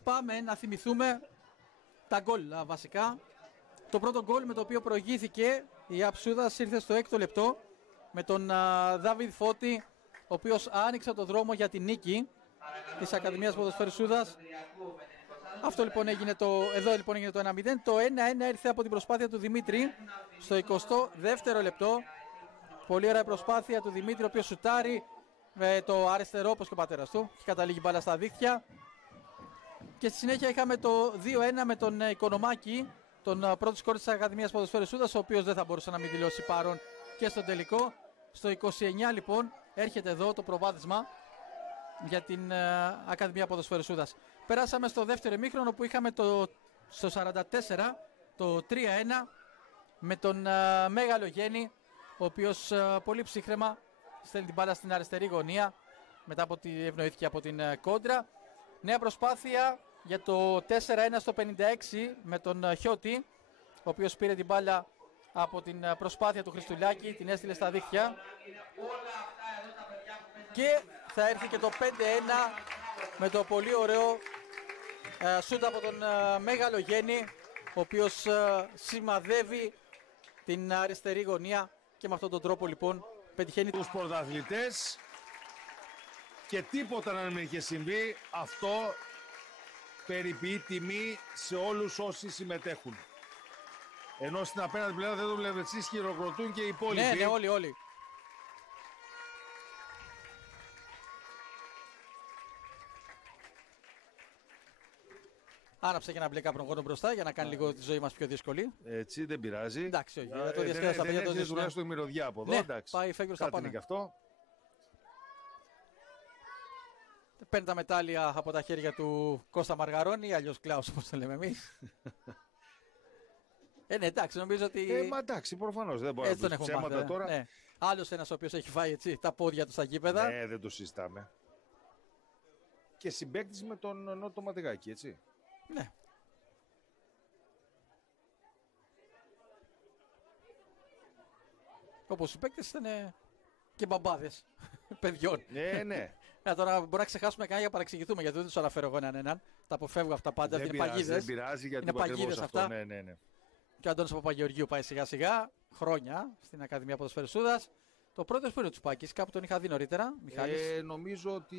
Πάμε να θυμηθούμε τα γκολ βασικά. Το πρώτο γκολ με το οποίο προηγήθηκε η Αψούδας ήρθε στο 6ο λεπτό με τον Δάβιδ Φώτη, ο οποίος άνοιξε το δρόμο για την νίκη της Ακαδημίας Ποδοσφαίρου Σούδας. Αυτό λοιπόν έγινε εδώ λοιπόν έγινε το 1-0. Το 1-1 ήρθε από την προσπάθεια του Δημήτρη στο 22ο λεπτό. Πολύ ωραία προσπάθεια του Δημήτρη, ο οποίος σουτάρει με το αριστερό όπως και ο πατέρας του. Έχει καταλήγει μπάλα στα δίχτυα. Και στη συνέχεια είχαμε το 2-1 με τον Οικονομάκη, τον πρώτο σκόρ της Ακαδημίας Ποδοσφαίρου Σούδας, ο οποίος δεν θα μπορούσε να μην δηλώσει παρόν και στο τελικό. Στο 29 λοιπόν έρχεται εδώ το προβάδισμα για την Ακαδημία Ποδοσφαίρου Σούδας. Περάσαμε στο δεύτερο ημίχρονο που είχαμε στο 44 το 3-1 με τον Μέγαλο Γέννη, ο οποίος πολύ ψύχραιμα στέλνει την μπάλα στην αριστερή γωνία μετά από τη ευνοήθηκε από την κόντρα. Νέα προσπάθεια για το 4-1 στο 56 με τον Χιώτη, ο οποίος πήρε την μπάλα από την προσπάθεια του Χριστουλάκη, την έστειλε στα δίχτυα και θα έρθει και το 5-1 με το πολύ ωραίο σούτ από τον Μέγαλο Γέννη, ο οποίος σημαδεύει την αριστερή γωνία και με αυτόν τον τρόπο λοιπόν πετυχαίνει τους πρωταθλητές και τίποτα να μην είχε συμβεί, αυτό περιποιεί τιμή σε όλους όσοι συμμετέχουν. Ενώ στην απέναντι πλευρά δεν το βλέπετε εσείς, χειροκροτούν και οι υπόλοιποι. Ναι, όλοι. Άναψε και ένα μπλε καπνογόνο μπροστά για να κάνει λίγο τη ζωή μας πιο δύσκολη. Έτσι δεν πειράζει. Εντάξει, όχι. Το διασκέδασα τα παιδιά. Δεν έχει τουλάχιστον η μυρωδιά από εδώ. Ναι, εντάξει. πάει φέγγρο στα πάνω. Και αυτό. Παίρνει τα μετάλλια από τα χέρια του Κώστα Μαργαρώνη, αλλιώς Κλάους όπως το λέμε εμείς. Ναι, εντάξει, νομίζω ότι. Μα εντάξει, προφανώς δεν μπορεί να πει ψέματα τώρα. Ναι. Άλλος ένας ο οποίος έχει φάει έτσι τα πόδια του στα γήπεδα. Ναι, δεν το συζητάμε. Και συμπαίκτης με τον Νότο Ματεγάκη, έτσι. Ναι. Όπως οι παίκτες ήταν και μπαμπάδες παιδιών. Ναι. Τώρα μπορεί να ξεχάσουμε κανένα για να παρεξηγηθούμε, γιατί δεν τους αναφέρω εγώ έναν. Τα αποφεύγω αυτά πάντα. Δεν είναι παγίδες. Δεν πειράζει, γιατί είναι παγίδες αυτά. Ναι. Και ο Αντώνης Παπαγεωργίου πάει σιγά σιγά χρόνια στην Ακαδημία Ποδοσφαίρου Σούδας. Το πρώτο που είναι ο Τσουπάκης, κάπου τον είχα δει νωρίτερα. Μιχάλης. Νομίζω ότι.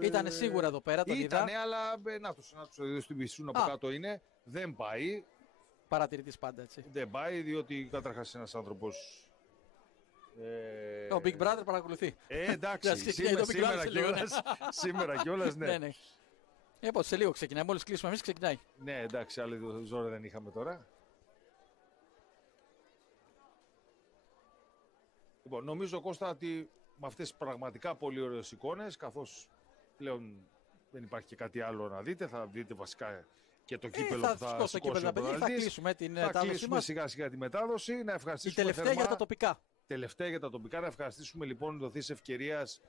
Ήτανε σίγουρα εδώ πέρα. Ήτανε, αλλά να τους στην πισούνα από κάτω είναι. Δεν πάει. Παρατηρητής πάντα έτσι. Δεν πάει, διότι καταρχάς ένας άνθρωπος. Ο Big Brother παρακολουθεί. Εντάξει, σήμερα κιόλας, ναι. Λοιπόν, σε λίγο ξεκινάει. Μόλις κλείσουμε εμείς, ξεκινάει. Ναι, εντάξει, άλλη ζόρια δεν είχαμε τώρα. Λοιπόν, νομίζω, Κώστα, ότι με αυτές τις πραγματικά πολύ ωραίες εικόνες, καθώς πλέον δεν υπάρχει και κάτι άλλο να δείτε, θα δείτε βασικά και το κύπελο που θα σηκώσει ο πρωταθλητής. Θα κλείσουμε την μετάδοση μας. Σιγά σιγά τη μετάδοση. Να ευχαριστήσουμε η τελευταία για τα τοπικά. Τελευταία για τα τοπικά. Να ευχαριστήσουμε λοιπόν δοθείς ευκαιρίας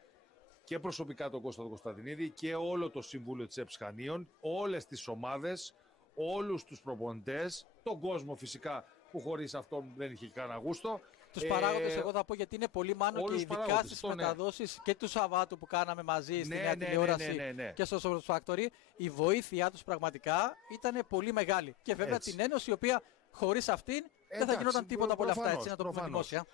και προσωπικά τον Κώστα τον Κωνσταντινίδη και όλο το Συμβούλιο της ΕΠΣ Χανίων, όλες τις ομάδες, όλους τους προπονητές, τον κόσμο φυσικά που χωρίς αυτόν δεν είχε κανένα γούστο. Τους παράγοντες, εγώ θα πω, γιατί είναι πολύ μάνο και ειδικά στις μεταδόσεις και του Σαββάτου που κάναμε μαζί στη Νέα Τηλεόραση και στο Sports Factory, η βοήθειά τους πραγματικά ήταν πολύ μεγάλη. Και βέβαια την ένωση, η οποία χωρίς αυτήν δεν θα γινόταν τίποτα από όλα αυτά, έτσι να το πούμε δημόσια.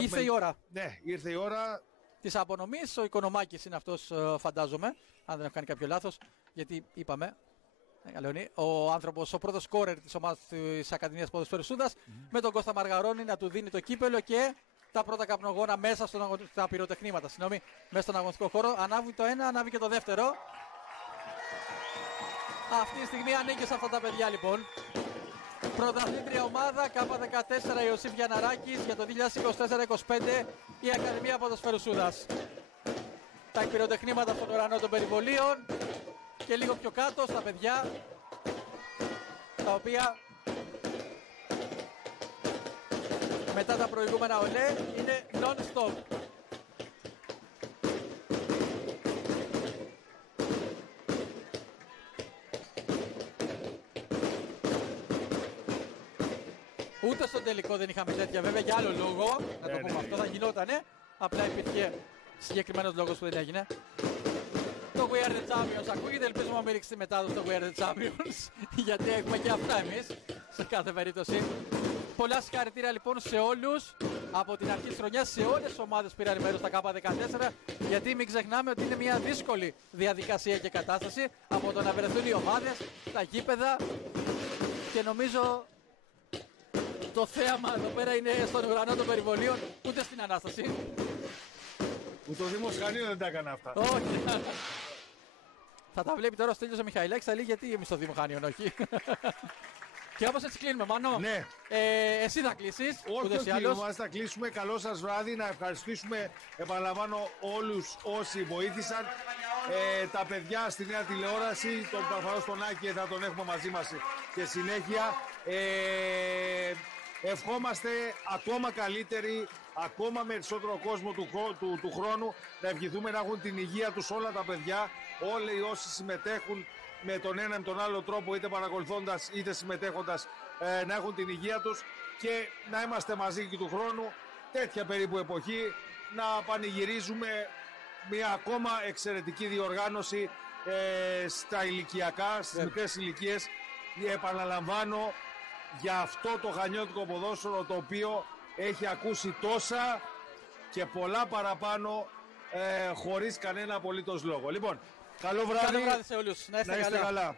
Ήρθε η ώρα. Ναι, ήρθε η ώρα της απονομής. Ο Οικονομάκης είναι αυτός, φαντάζομαι, αν δεν έχω κάνει κάποιο λάθος, γιατί είπαμε. Ο άνθρωπος, ο πρώτος σκόρερ της ομάδας της Ακαδημίας Ποδοσφαίρου Σούδας, με τον Κώστα Μαργαρώνη να του δίνει το κύπελο και τα πρώτα καπνογόνα μέσα στα πυροτεχνήματα. Μέσα στον αγωνιστικό χώρο. Ανάβει το ένα, ανάβει και το δεύτερο. Αυτή τη στιγμή ανήκει σε αυτά τα παιδιά λοιπόν. Πρωταθλήτρια ομάδα K14 Ιωσήφ Γιανναράκης για το 2024-25 η Ακαδημία Ποδοσφαίρου Σούδας. Τα πυροτεχνήματα στον ουρανό των περιβολίων. Και λίγο πιο κάτω στα παιδιά, τα οποία μετά τα προηγούμενα ολέ είναι non-stop. Ούτε στον τελικό δεν είχαμε τέτοια, βέβαια, για άλλο λόγο. Να το πούμε αυτό, θα γινότανε. Απλά υπήρχε συγκεκριμένος λόγος που δεν έγινε. το We Are The Champions ακούγεται, ελπίζουμε να μην ρίξει μετάδοση το We Are The Champions, γιατί έχουμε και αυτά εμείς, σε κάθε περίπτωση. Πολλά συγχαρητήρια λοιπόν σε όλους, από την αρχή της χρονιάς, σε όλες τις ομάδες που πήραν μέρος στα K14, γιατί μην ξεχνάμε ότι είναι μια δύσκολη διαδικασία και κατάσταση, από το να βρεθούν οι ομάδες, τα γήπεδα, και νομίζω το θέαμα εδώ πέρα είναι στον ουρανό των περιβολίων, ούτε στην Ανάσταση. Που το Δήμο Χανίων δεν τα έκανε αυτά. Όχι. Θα τα βλέπει τώρα ο Στέλιος ο Μιχαηλάκης, θα λέει γιατί εμείς στο Δήμο Χανίων, όχι. Και όπως έτσι κλείνουμε, Μάνο. Ναι. Εσύ θα κλείσεις. Όχι, θα κλείσουμε. Καλό σας βράδυ. Να ευχαριστήσουμε, επαναλαμβάνω, όλους όσοι βοήθησαν. Τα παιδιά στη νέα τηλεόραση, τον προφανώς τον Άκη θα τον έχουμε μαζί μας και συνέχεια. Ευχόμαστε ακόμα καλύτεροι, ακόμα περισσότερο κόσμο του χρόνου, να ευχηθούμε να έχουν την υγεία τους όλα τα παιδιά, όλοι όσοι συμμετέχουν με τον ένα με τον άλλο τρόπο, είτε παρακολουθώντας είτε συμμετέχοντας, να έχουν την υγεία τους και να είμαστε μαζί και του χρόνου, τέτοια περίπου εποχή, να πανηγυρίζουμε μια ακόμα εξαιρετική διοργάνωση στα ηλικιακά, στις μικρές ηλικίες. Επαναλαμβάνω, για αυτό το χανιώτικο ποδόσφαιρο, το οποίο έχει ακούσει τόσα και πολλά παραπάνω χωρίς κανένα απολύτως λόγο. Λοιπόν, καλό βράδυ. Καλό βράδυ σε όλους. Να είστε καλά.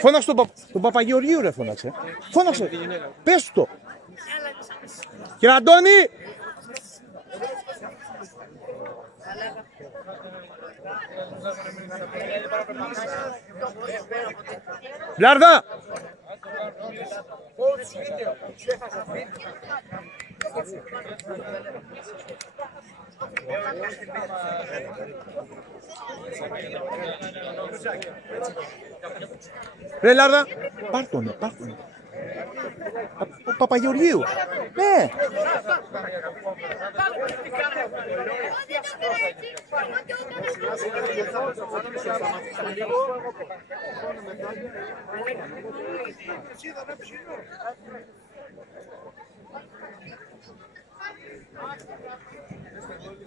Φώναξε τον Παπαγεωργίου, ρε, φώναξε. Φώναξε. Πες το. Κύριε Αντώνη. Λάρδα. Ρε Λάρδα, πάρ' τον. Ο Παπαγεωργίου. Ναι.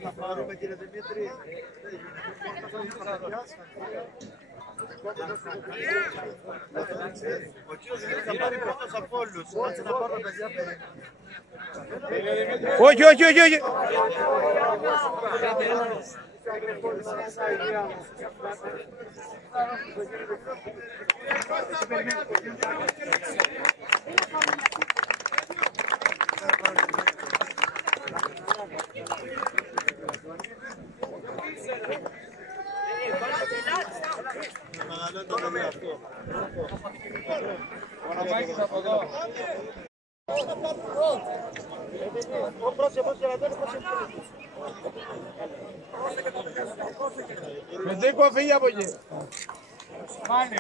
Θα πάρουμε, κύριε Δημήτρη. Ο κύριος Δημήτρης θα πάρει πρώτος από όλους. Έτσι θα πάρω παιδιά. Όχι. Με δίκο φύγει από εκεί. Πάνε.